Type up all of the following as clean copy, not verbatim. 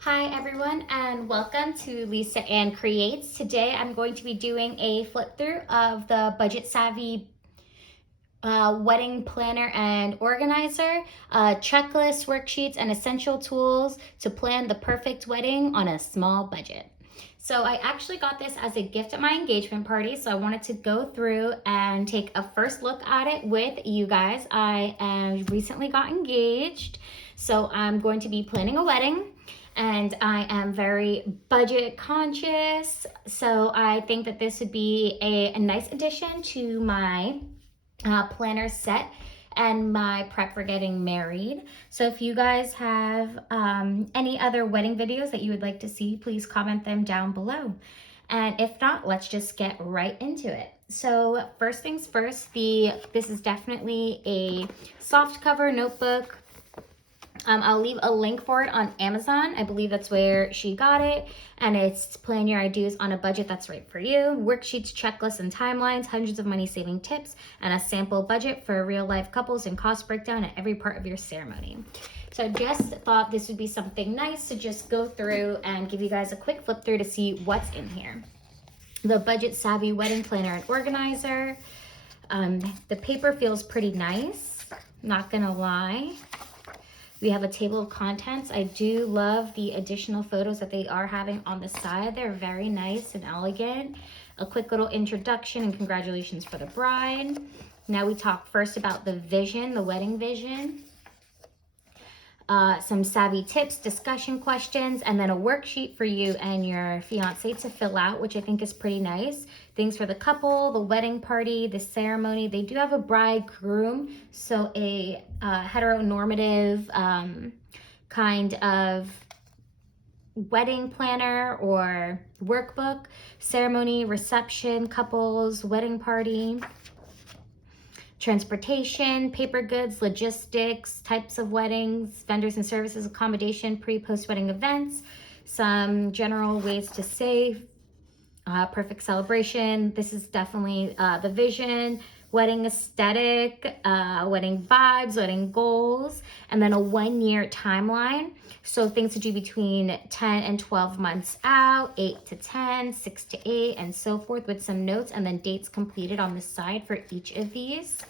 Hi everyone and welcome to Lisa Ann Creates. Today I'm going to be doing a flip through of the Budget Savvy wedding planner and organizer, checklists, worksheets, and essential tools to plan the perfect wedding on a small budget. So I actually got this as a gift at my engagement party, so I wanted to go through and take a first look at it with you guys. I recently got engaged, so I'm going to be planning a wedding and I am very budget conscious. So I think that this would be a nice addition to my planner set and my prep for getting married. So if you guys have any other wedding videos that you would like to see, please comment them down below. And if not, let's just get right into it. So first things first, this is definitely a soft cover notebook. I'll leave a link for it on Amazon. I believe that's where she got it. And it's plan your ideas on a budget that's right for you. Worksheets, checklists, and timelines, hundreds of money-saving tips, and a sample budget for real-life couples and cost breakdown at every part of your ceremony. So I just thought this would be something nice to just go through and give you guys a quick flip through to see what's in here. The Budget Savvy Wedding Planner and Organizer. The paper feels pretty nice, not gonna lie. We have a table of contents. I do love the additional photos that they are having on the side. They're very nice and elegant. A quick little introduction and congratulations for the bride. Now we talk first about the vision, the wedding vision. Some savvy tips, discussion questions, and then a worksheet for you and your fiance to fill out, which I think is pretty nice. Things for the couple, the wedding party, the ceremony. They do have a bride-groom, so a heteronormative kind of wedding planner or workbook, ceremony, reception, couples, wedding party, transportation, paper goods, logistics, types of weddings, vendors and services, accommodation, pre-post-wedding events, some general ways to save, perfect celebration. This is definitely the vision, wedding aesthetic, wedding vibes, wedding goals, and then a 1-year timeline. So things to do between 10 and 12 months out, 8 to 10, 6 to 8, and so forth, with some notes and then dates completed on the side for each of these.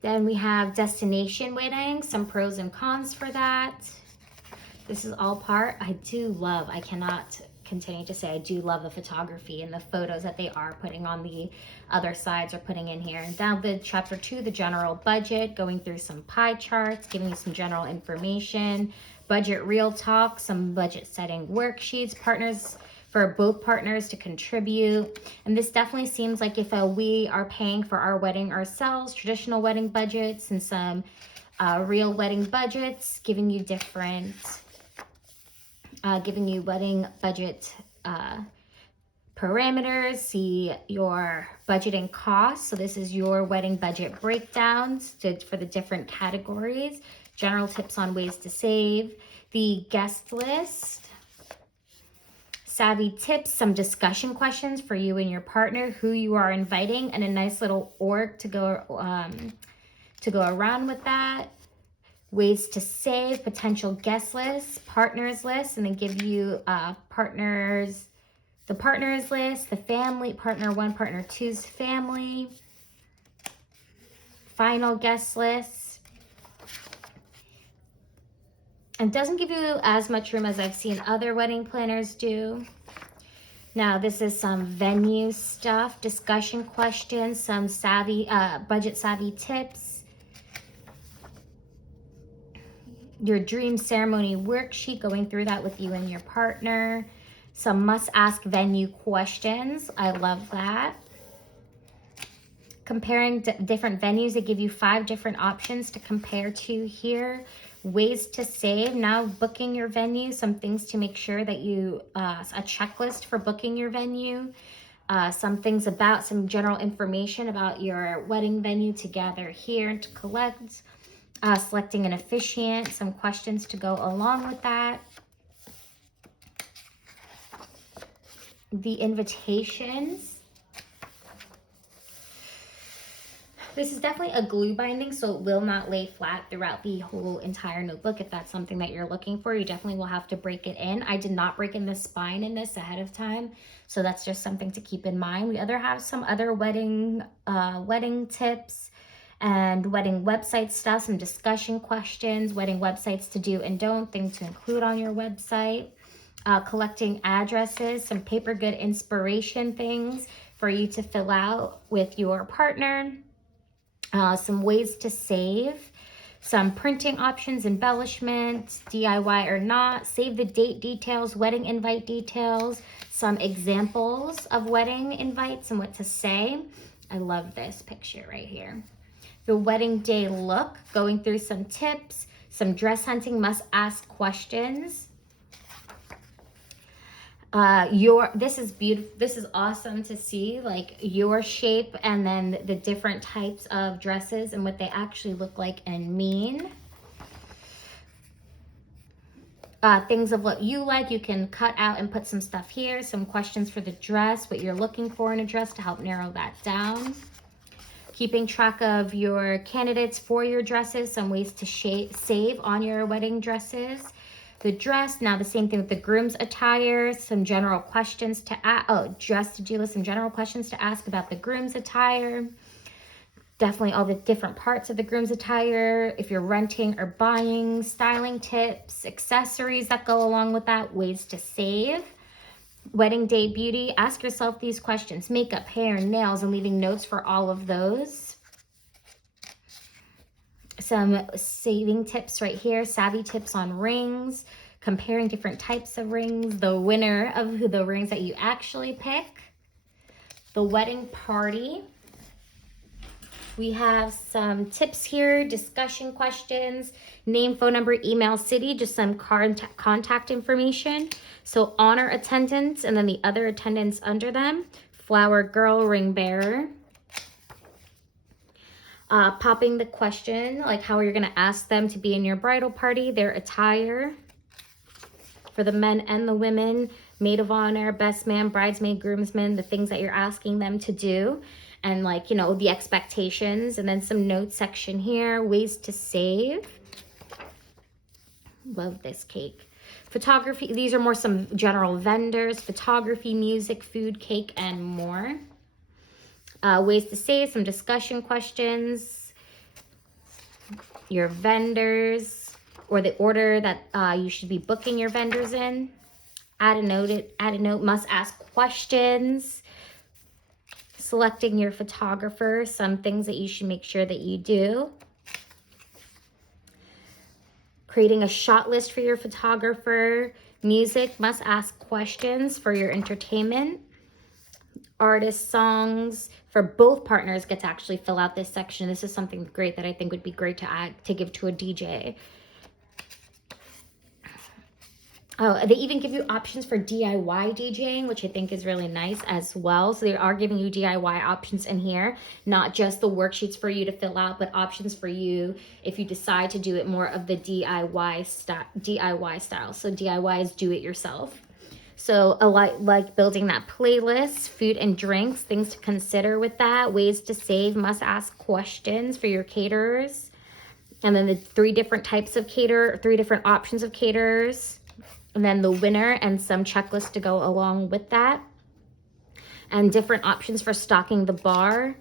Then we have destination wedding, some pros and cons for that. This is all part, I cannot continue to say I do love the photography and the photos that they are putting on the other sides or putting in here. Now the chapter 2, the general budget, going through some pie charts, giving you some general information, budget real talk, some budget setting worksheets, partners for both partners to contribute. And this definitely seems like if we are paying for our wedding ourselves, traditional wedding budgets and some real wedding budgets, giving you different giving you wedding budget parameters, see your budgeting costs. So this is your wedding budget breakdowns for the different categories, general tips on ways to save, the guest list, savvy tips, some discussion questions for you and your partner, who you are inviting, and a nice little org to go around with that. Ways to save, potential guest lists, partners list, and then give you the partners list, the family, partner 1, partner 2's family, final guest list. And doesn't give you as much room as I've seen other wedding planners do. Now this is some venue stuff, discussion questions, some savvy, budget savvy tips, your dream ceremony worksheet, going through that with you and your partner. Some must ask venue questions. I love that. Comparing different venues, they give you 5 different options to compare to here. Ways to save, now booking your venue, some things to make sure that you, a checklist for booking your venue. Some things about, some general information about your wedding venue to gather here to collect. Selecting an officiant, some questions to go along with that. The invitations. This is definitely a glue binding, so it will not lay flat throughout the whole entire notebook. If that's something that you're looking for, you definitely will have to break it in. I did not break in the spine in this ahead of time, so that's just something to keep in mind. We have some other wedding tips and wedding website stuff, some discussion questions, wedding websites to do and don't, things to include on your website, collecting addresses, some paper good inspiration things for you to fill out with your partner, some ways to save, some printing options, embellishments, DIY or not, save the date details, wedding invite details, some examples of wedding invites and what to say. I love this picture right here. The wedding day look, going through some tips, some dress hunting, must ask questions. This is beautiful. This is awesome to see, like your shape and then the different types of dresses and what they actually look like and mean. Things of what you like, you can cut out and put some stuff here. Some questions for the dress, what you're looking for in a dress to help narrow that down. Keeping track of your candidates for your dresses, some ways to save on your wedding dresses. The dress, now the same thing with the groom's attire, some general questions to ask, dress to-do list, some general questions to ask about the groom's attire. Definitely all the different parts of the groom's attire. If you're renting or buying, styling tips, accessories that go along with that, ways to save. Wedding day beauty, ask yourself these questions: makeup, hair, nails, and leaving notes for all of those. Some saving tips right here, savvy tips on rings, comparing different types of rings, the winner of the rings that you actually pick. The wedding party. We have some tips here, discussion questions, name, phone number, email, city, just some contact information. So honor attendants and then the other attendants under them. Flower girl, ring bearer. Popping the question, like how you're gonna ask them to be in your bridal party, their attire. For the men and the women, maid of honor, best man, bridesmaid, groomsman, the things that you're asking them to do. And like, you know, the expectations, and then some notes section here, ways to save. Love this cake. Photography, these are more some general vendors, photography, music, food, cake, and more. Ways to save, some discussion questions, your vendors, or the order that you should be booking your vendors in. Add a note, must ask questions. Selecting your photographer, some things that you should make sure that you do. Creating a shot list for your photographer. Music, must ask questions for your entertainment. Artist songs, for both partners get to actually fill out this section. This is something great that I think would be great to add, to give to a DJ. Oh, they even give you options for DIY DJing, which I think is really nice as well. So they are giving you DIY options in here, not just the worksheets for you to fill out, but options for you if you decide to do it more of the DIY style. So DIY is do it yourself. So like building that playlist, food and drinks, things to consider with that, ways to save, must ask questions for your caterers. And then the three different options of caterers. And then the winner and some checklists to go along with that. And different options for stocking the bar.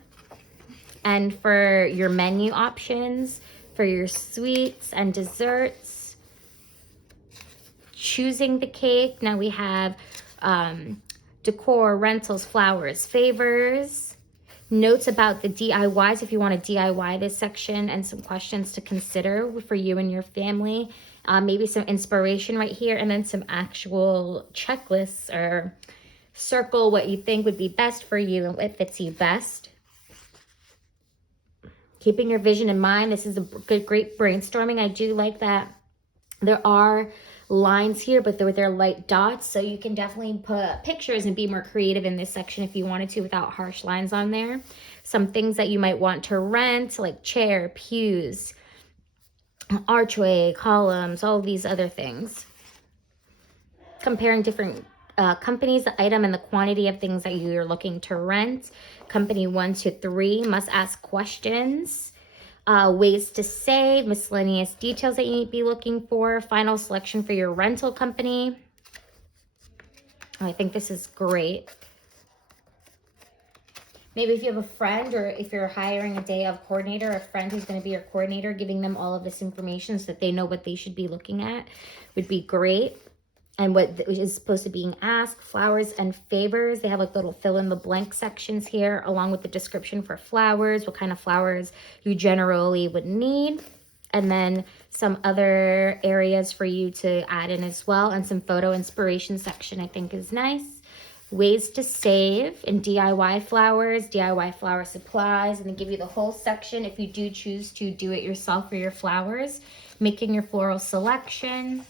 And for your menu options, for your sweets and desserts. Choosing the cake. Now we have decor, rentals, flowers, favors. Notes about the DIYs if you want to DIY this section, and some questions to consider for you and your family. Maybe some inspiration right here, and then some actual checklists, or circle what you think would be best for you and what fits you best. Keeping your vision in mind. This is a great brainstorming. I do like that there are lines here, but they're light dots, so you can definitely put pictures and be more creative in this section if you wanted to without harsh lines on there. Some things that you might want to rent, like chair, pews, archway, columns, all these other things. Comparing different companies, the item, and the quantity of things that you're looking to rent. Company 1 to 3 must ask questions. Ways to save, miscellaneous details that you need to be looking for. Final selection for your rental company. I think this is great. Maybe if you have a friend, or if you're hiring a day of coordinator, a friend who's going to be your coordinator, giving them all of this information so that they know what they should be looking at would be great. And what is supposed to be being asked, flowers and favors. They have like little fill in the blank sections here, along with the description for flowers, what kind of flowers you generally would need. And then some other areas for you to add in as well. And some photo inspiration section I think is nice. Ways to save in DIY flowers, DIY flower supplies, and they give you the whole section if you do choose to do it yourself for your flowers. Making your floral selection.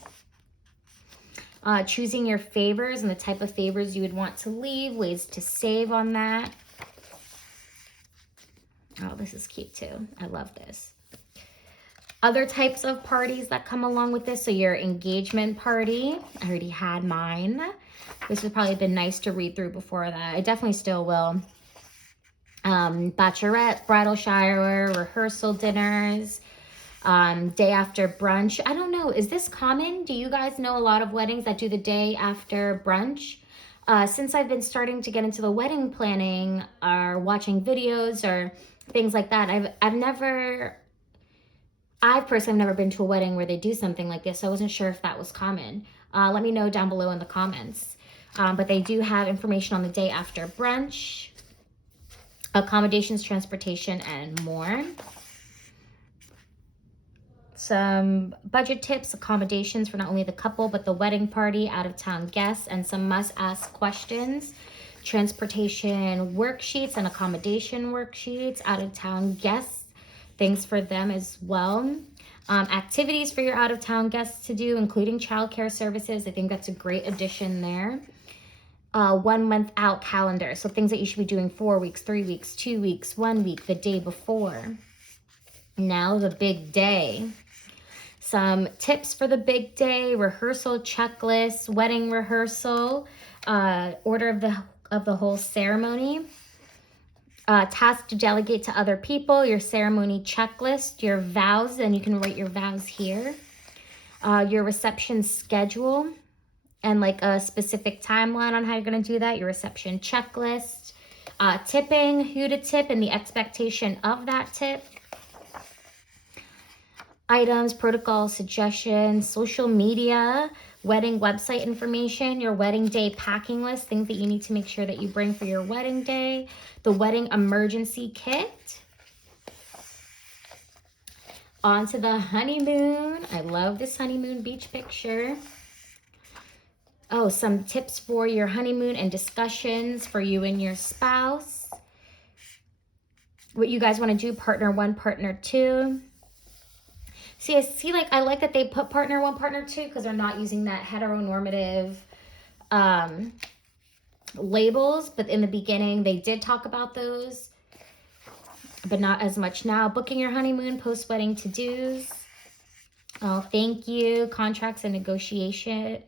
Choosing your favors and the type of favors you would want to leave, ways to save on that. Oh, this is cute too. I love this. Other types of parties that come along with this. So your engagement party. I already had mine. This would probably have been nice to read through before that. I definitely still will. Bachelorette, bridal shower, rehearsal dinners. Day after brunch. I don't know. Is this common? Do you guys know a lot of weddings that do the day after brunch? Since I've been starting to get into the wedding planning or watching videos or things like that, I've personally never been to a wedding where they do something like this. So I wasn't sure if that was common. Let me know down below in the comments. But they do have information on the day after brunch, accommodations, transportation, and more. Some budget tips, accommodations for not only the couple, but the wedding party, out-of-town guests, and some must-ask questions. Transportation worksheets and accommodation worksheets, out-of-town guests, things for them as well. Activities for your out-of-town guests to do, including childcare services. I think that's a great addition there. 1 month out calendar. So things that you should be doing 4 weeks, 3 weeks, 2 weeks, 1 week, the day before. Now the big day. Some tips for the big day, rehearsal checklist, wedding rehearsal, order of the whole ceremony, task to delegate to other people, your ceremony checklist, your vows, and you can write your vows here, your reception schedule, and like a specific timeline on how you're going to do that, your reception checklist, tipping, who to tip, and the expectation of that tip. Items, protocol, suggestions, social media, wedding website information, your wedding day packing list, things that you need to make sure that you bring for your wedding day, the wedding emergency kit. On to the honeymoon. I love this honeymoon beach picture. Oh, some tips for your honeymoon and discussions for you and your spouse. What you guys want to do, partner 1, partner 2. See, like, I like that they put partner 1, partner 2 because they're not using that heteronormative labels. But in the beginning, they did talk about those, but not as much now. Booking your honeymoon, post-wedding to-dos. Oh, thank you. Contracts and negotiation.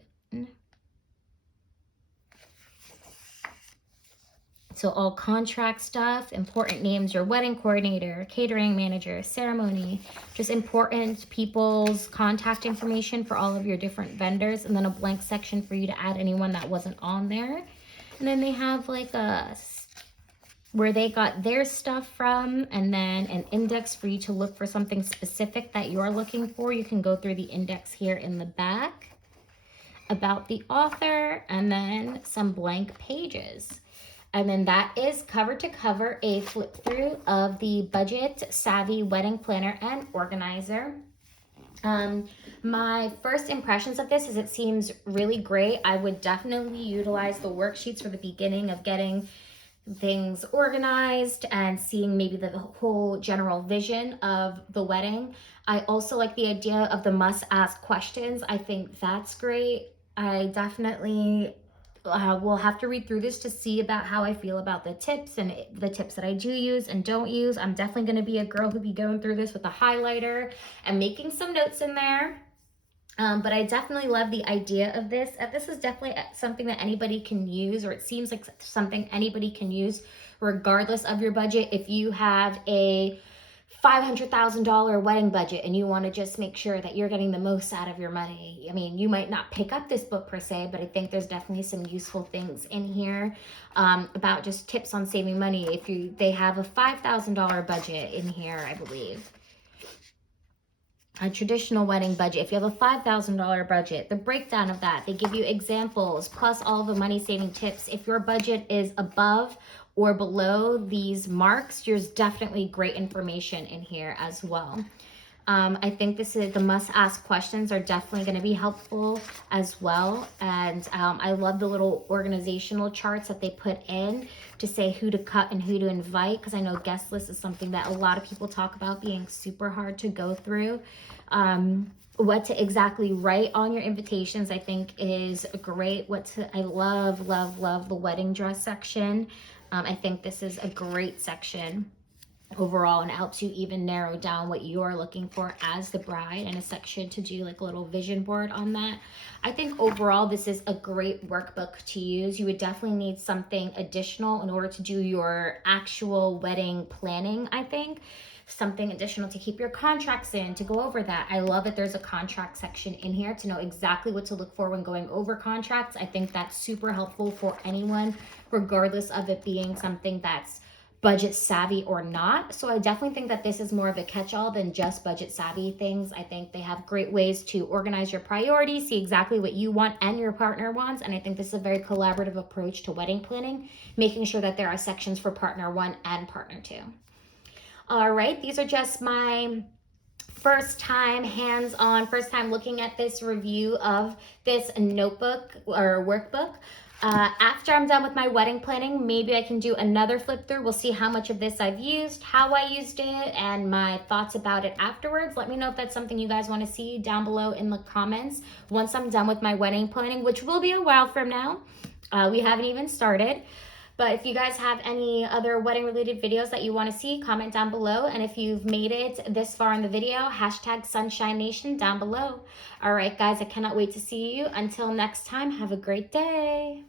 So all contract stuff, important names, your wedding coordinator, catering manager, ceremony, just important people's contact information for all of your different vendors, and then a blank section for you to add anyone that wasn't on there. And then they have like where they got their stuff from, and then an index for you to look for something specific that you're looking for. You can go through the index here in the back, about the author, and then some blank pages. And then that is cover to cover a flip through of the Budget Savvy Wedding Planner and Organizer. My first impressions of this is it seems really great. I would definitely utilize the worksheets for the beginning of getting things organized and seeing maybe the whole general vision of the wedding. I also like the idea of the must ask questions. I think that's great. I definitely will have to read through this to see about how I feel about the tips and the tips that I do use and don't use. I'm definitely going to be a girl who'll be going through this with a highlighter and making some notes in there. But I definitely love the idea of this. This is definitely something that anybody can use, or it seems like something anybody can use regardless of your budget. If you have a $500,000 wedding budget and you want to just make sure that you're getting the most out of your money, I mean, you might not pick up this book per se, but I think there's definitely some useful things in here about just tips on saving money. They have a $5,000 budget in here, I believe. A traditional wedding budget. If you have a $5,000 budget, the breakdown of that, they give you examples plus all the money saving tips. If your budget is above or below these marks, there's definitely great information in here as well. I think the must ask questions are definitely going to be helpful as well. And I love the little organizational charts that they put in to say who to cut and who to invite, because I know guest list is something that a lot of people talk about being super hard to go through. What to exactly write on your invitations, I think, is great. I love, love, love the wedding dress section. I think this is a great section overall, and it helps you even narrow down what you're looking for as the bride, and a section to do like a little vision board on that. I think overall this is a great workbook to use. You would definitely need something additional in order to do your actual wedding planning. I think something additional to keep your contracts in, to go over that. I love that there's a contract section in here to know exactly what to look for when going over contracts. I think that's super helpful for anyone, regardless of it being something that's budget savvy or not. So I definitely think that this is more of a catch-all than just budget savvy things. I think they have great ways to organize your priorities, see exactly what you want and your partner wants. And I think this is a very collaborative approach to wedding planning, making sure that there are sections for partner one and partner two. All right, these are just my first time looking at this review of this notebook or workbook. After I'm done with my wedding planning, maybe I can do another flip through. We'll see how much of this I've used, how I used it, and my thoughts about it afterwards. Let me know if that's something you guys want to see down below in the comments once I'm done with my wedding planning, which will be a while from now. We haven't even started. But if you guys have any other wedding related videos that you want to see, comment down below. And if you've made it this far in the video, hashtag Sunshine Nation down below. All right, guys, I cannot wait to see you. Until next time, have a great day.